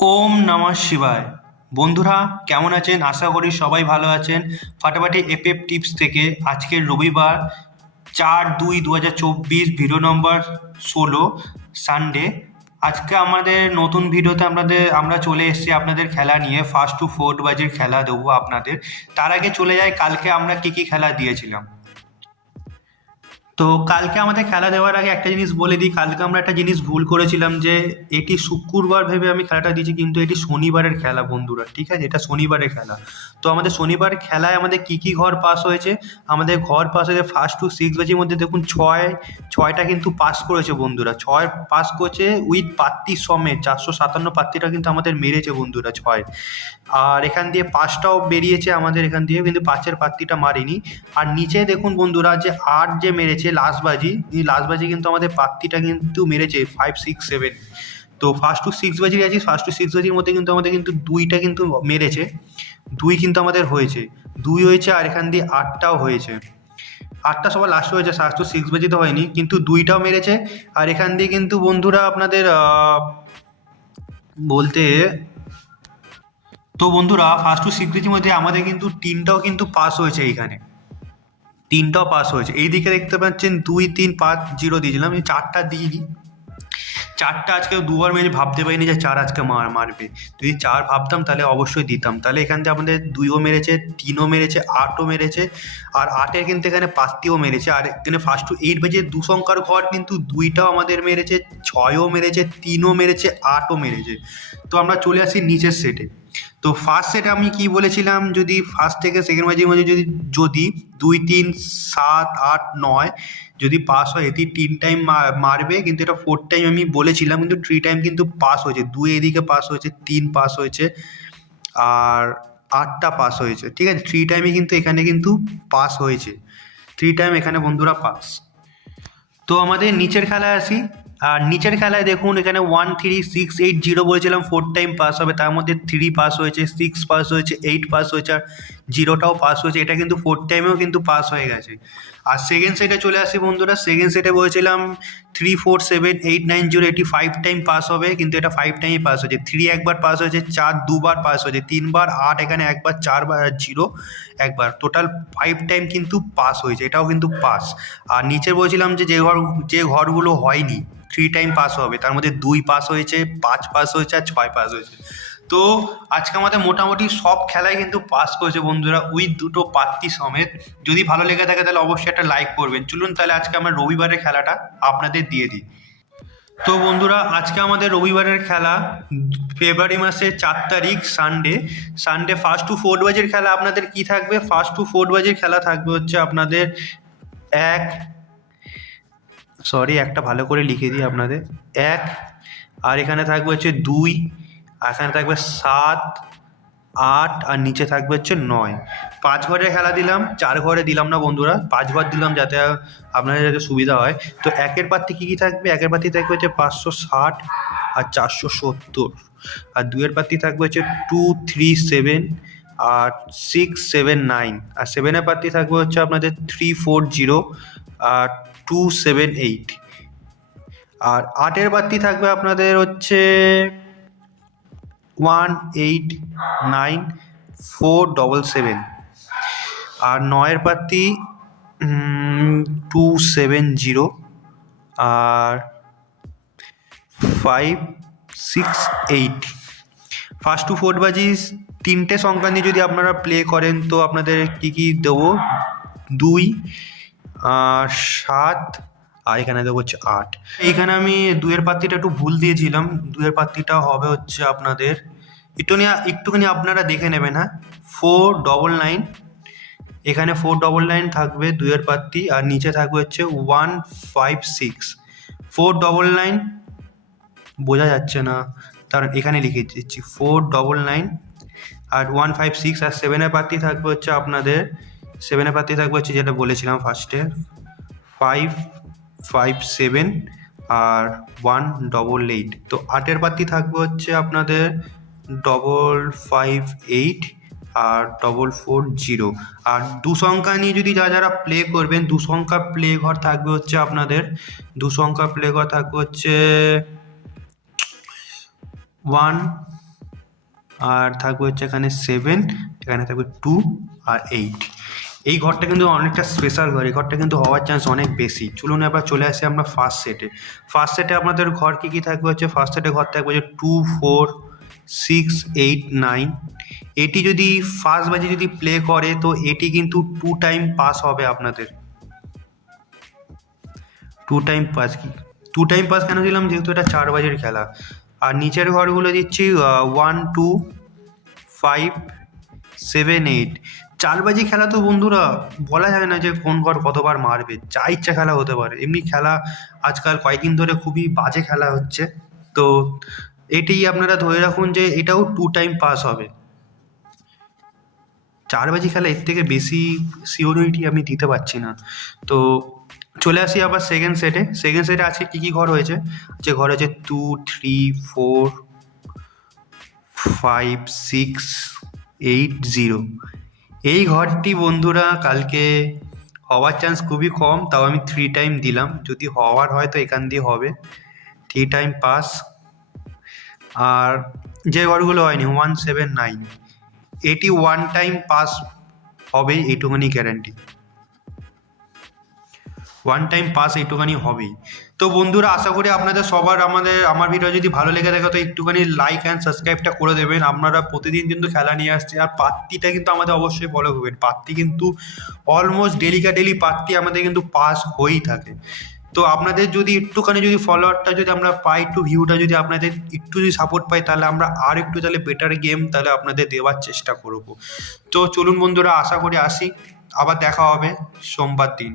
ওম নমঃ শিবায়। বন্ধুরা, কেমন আছেন? আশা করি সবাই ভালো আছেন। ফাটাফাটি এফএফ টিপস থেকে আজকের রবিবার 4/2/2024, ভিডিও নম্বর 16, সানডে। আজকে আমাদের নতুন ভিডিওতে আমরা চলে এসেছি আপনাদের খেলা নিয়ে। ফার্স্ট টু ফোর্থ বাজির খেলা দেবো আপনাদের। তার আগে চলে যাই কালকে আমরা কি খেলা দিয়েছিলাম। তো কালকে আমাদের খেলা দেওয়ার আগে একটা জিনিস বলে দিই, কালকে আমরা একটা জিনিস ভুল করেছিলাম যে এটি শুক্রবার ভেবে আমি খেলাটা দিয়েছি, কিন্তু এটি শনিবারের খেলা বন্ধুরা, ঠিক আছে? এটা শনিবারের খেলা। তো আমাদের শনিবার খেলায় আমাদের কি ঘর পাস হয়েছে? আমাদের ঘর পাস হয়েছে ফার্স্ট টু সিক্স ব্যাচের মধ্যে দেখুন ছয়টা কিন্তু পাস করেছে বন্ধুরা, ছয় পাস করেছে উইথ প্রার্থী সমেত। 457 প্রার্থীটা কিন্তু আমাদের মেরেছে বন্ধুরা, ছয়। আর এখান দিয়ে পাঁচটাও বেরিয়েছে আমাদের এখান দিয়ে, কিন্তু পাঁচের প্রার্থীটা মারিনি। আর নিচে দেখুন বন্ধুরা, যে আট যে মেরেছে লাস্টবাজি, এই লাস্টবাজি কিন্তু আমাদের প্রার্থীটা কিন্তু মেরেছে 5, 6, 7। তো ফার্স্ট টু সিক্স বাজি আছি, ফার্স্ট টু সিক্স বাজির মধ্যে কিন্তু আমাদের কিন্তু দুইটা কিন্তু মেরেছে, দুই কিন্তু আমাদের হয়েছে, দুই হয়েছে। আর এখান দিয়ে আটটাও হয়েছে, আটটা সবার লাস্ট হয়েছে, ফার্স্ট টু সিক্স বাজিতে হয়নি, কিন্তু দুইটাও মেরেছে। আর এখান দিয়ে কিন্তু বন্ধুরা আপনাদের বলতে তো বন্ধুরা ফার্স্ট টু সিক্স বাজির মধ্যে আমাদের কিন্তু তিনটাও কিন্তু পাস হয়েছে, এইখানে তিনটাও পাস হয়েছে। এইদিকে দেখতে পাচ্ছেন 2, 3, 5, 0 দিয়েছিলাম, আমি চারটা দিইনি। চারটা আজকে দুবার মেরে ভাবতে পারিনি যে চার আজকে মারবে। যদি চার ভাবতাম তাহলে অবশ্যই দিতাম। তাহলে এখান থেকে আমাদের দুইও মেরেছে, তিনও মেরেছে, আটও মেরেছে। আর আটের কিন্তু এখানে পাঁচটিও মেরেছে। আর এখানে ফার্স্ট টু এইট বেজে দু সংখ্যার ঘর কিন্তু দুইটাও আমাদের মেরেছে, ছয়ও মেরেছে, তিনও মেরেছে, আটও মেরেছে। তো আমরা চলে আসি নিচের সেটে। তো ফার্স্ট সেটে আমি কি বলেছিলাম, যদি ফার্স্ট থেকে সেকেন্ড বাজির মধ্যে যদি যদি 2, 3, 7, 8, 9 যদি পাস হয়, এটি 3 টাইম মারবে, কিন্তু এটা 4 টাইম আমি বলেছিলাম, কিন্তু 3 টাইম কিন্তু পাস হয়েছে। 2 এদিকে পাস হয়েছে, 3 পাস হয়েছে, আর 8টা পাস হয়েছে, ঠিক আছে? 3 টাইমই কিন্তু এখানে কিন্তু পাস হয়েছে, 3 টাইম এখানে বন্ধুরা পাস। তো আমাদের নিচের খেলায় আসি। আর নিচের খেলায় দেখুন, এখানে 1, 3, 6, 8, 0 বলেছিলাম 4 টাইম পাস হবে, তার মধ্যে 3 পাস হয়েছে, 6 পাস হয়েছে, 8 পাস হয়েছে, আর 0টাও পাস হয়েছে। এটা কিন্তু 4 টাইমেও কিন্তু পাস হয়ে গেছে। আর সেকেন্ড সেটে চলে আসি বন্ধুরা। সেকেন্ড সেটে বলেছিলাম 3, 4, 7, 8, 9, 0 এটি 5 টাইম পাস হবে, কিন্তু এটা 5 টাইমই পাস হয়েছে। 3 একবার পাস হয়েছে, 4 দুবার পাস হয়েছে, 3 বার, 8 এখানে একবার, 4 বার, 0 একবার, টোটাল 5 টাইম কিন্তু পাস হয়েছে, এটাও কিন্তু পাস। আর নিচে বলছিলাম যে ঘরগুলো হয়নি 3 টাইম পাস হবে, তার মধ্যে 2 পাস হয়েছে, 5 পাস হয়েছে, আর 6 পাস হয়েছে। তো আজকে আমাদের মোটামুটি সব খেলায় কিন্তু পাস করেছে বন্ধুরা, উইথ দুটো প্রার্থী সমেত। যদি ভালো লেগে থাকে তাহলে অবশ্যই একটা লাইক করবেন। চলুন তাহলে আজকে আমরা রবিবারের খেলাটা আপনাদের দিয়ে দিই। তো বন্ধুরা, আজকে আমাদের রবিবারের খেলা ফেব্রুয়ারি মাসের 4 তারিখ, সানডে ফার্স্ট টু ফোর্থ বাজির খেলা। আপনাদের কি থাকবে? ফার্স্ট টু ফোর্থ বাজির খেলা থাকবে হচ্ছে আপনাদের এক, একটা ভালো করে লিখে দিই আপনাদের, এক। আর এখানে থাকবে হচ্ছে 2, আর এখানে থাকবে 7, 8, আর নিচে থাকবে হচ্ছে 9। 5 ঘরের খেলা দিলাম, 4 ঘরে দিলাম না বন্ধুরা, 5 ঘর দিলাম যাতে আপনাদের যাতে সুবিধা হয়। তো একের প্রার্থী কী কী থাকবে? একের প্রার্থী থাকবে হচ্ছে 560 আর 470। আর দুইয়ের প্রার্থী থাকবে হচ্ছে 2, 3, 7 আর 6, 7, 9। আর সেভেনের প্রার্থী থাকবে হচ্ছে আপনাদের 3, 4, 0 আর 2, 7, 8। আর আটের প্রার্থী থাকবে আপনাদের হচ্ছে 1, 8, 9, 4, 7, 7। আর নয়ের প্রার্থী 2, 7, 0 আর 5, 6, 8। ফার্স্ট টু ফোর্থ বাজি তিনটে সংখ্যা নিয়ে যদি আপনারা প্লে করেন তো আপনাদের কী দেবো? 2, 7, আর এখানে দেবো হচ্ছে 8। এইখানে আমি দুইয়ের প্রার্থীটা একটু ভুল দিয়েছিলাম, দুইয়ের প্রার্থীটা হবে হচ্ছে আপনাদের একটুখানি আপনারা দেখে নেবেন। হ্যাঁ, 499, এখানে 499 থাকবে দুইয়ের প্রার্থী, আর নিচে থাকবে হচ্ছে 156। 499 বোঝা যাচ্ছে না, কারণ এখানে লিখে দিচ্ছি 499 আর 156। আর সেভেনের প্রার্থী থাকবে হচ্ছে আপনাদের, সেভেনের প্রার্থী থাকবে হচ্ছে যেটা বলেছিলাম ফার্স্টে, 5, 5, 7 আর 188। তো আটের প্রার্থী থাকবে হচ্ছে আপনাদের 558 আর 440। আর দু সংখ্যা নিয়ে যদি যারা প্লে করবেন, দু সংখ্যা প্লে ঘর থাকবে হচ্ছে আপনাদের, দু সংখ্যা প্লে ঘর থাকবে হচ্ছে 1, আর থাকবে হচ্ছে এখানে 7, এখানে থাকবে 2 আর 8। এই ঘরটা কিন্তু অনেকটা স্পেশাল ঘর, এই ঘরটা কিন্তু হওয়ার চান্স অনেক বেশি। চলুন এবার চলে আসি আমরা ফার্স্ট সেটে। ফার্স্ট সেটে আপনাদের ঘর কী কী থাকবে হচ্ছে, ফার্স্ট সেটে ঘর থাকবে যে 2 4 6 8 9। এটি যদি ফার্স্ট বাজি যদি প্লে করে তো এটি কিন্তু 2 টাইম পাস হবে আপনাদের। 2 টাইম পাস কি 2 টাইম পাস কেন দিলাম, যেহেতু এটা 4 বাজের খেলা। আর নিচের ঘরগুলো দিচ্ছি 1 2 5 7 8। 4 বাজি খেলা তো বন্ধুরা বলা যায় না যে কোন ঘর কতবার মারবে, যা ইচ্ছা খেলা হতে পারে। এমনি খেলা আজকাল কয়েকদিন ধরে খুবই বাজে খেলা হচ্ছে, তো এটি আপনারা ধরে রাখুন যে এটাও 2 টাইম পাস হবে। 4 বাজি খেলা, এর থেকে বেশি সিওরিটি আমি দিতে পারছি না। তো চলে আসি আবার সেকেন্ড সেটে। সেকেন্ড সেটে আজকে কী কী ঘর হয়েছে, যে ঘর হয়েছে 2 3 4 5 6 8 0। এই ঘরটি বন্ধুরা কালকে হওয়ার চান্স খুবই কম, তাও আমি 3 টাইম দিলাম। যদি হওয়ার হয় তো এখান দিয়ে হবে 3 টাইম পাস। আর যে ঘরগুলো হয়নি 1 7 9, এটি 1 টাইম পাস হবে, এইটুখানি গ্যারান্টি। 1 টাইম পাস এইটুখানি হবেই। তো বন্ধুরা আশা করি আপনাদের সবার আমার ভিডিও যদি ভালো লেগে থাকে তো একটুখানি লাইক অ্যান্ড সাবস্ক্রাইবটা করে দেবেন। আপনারা প্রতিদিন কিন্তু খেলা নিয়ে আসছে, আর পাত্তিটা কিন্তু আমাদের অবশ্যই ফলো করবেন। পাত্তি কিন্তু অলমোস্ট ডেলি পাত্তি আমাদের কিন্তু পাস হয়েই থাকে। তো আপনাদের যদি একটুখানি যদি ফলোয়ারটা যদি আমরা পাই, একটু ভিউটা যদি আপনাদের একটু যদি সাপোর্ট পাই, তাহলে আমরা আর একটু তাহলে বেটার গেম তাহলে আপনাদের দেওয়ার চেষ্টা করব। তো চলুন বন্ধুরা, আশা করি আসি, আবার দেখা হবে সোমবার দিন।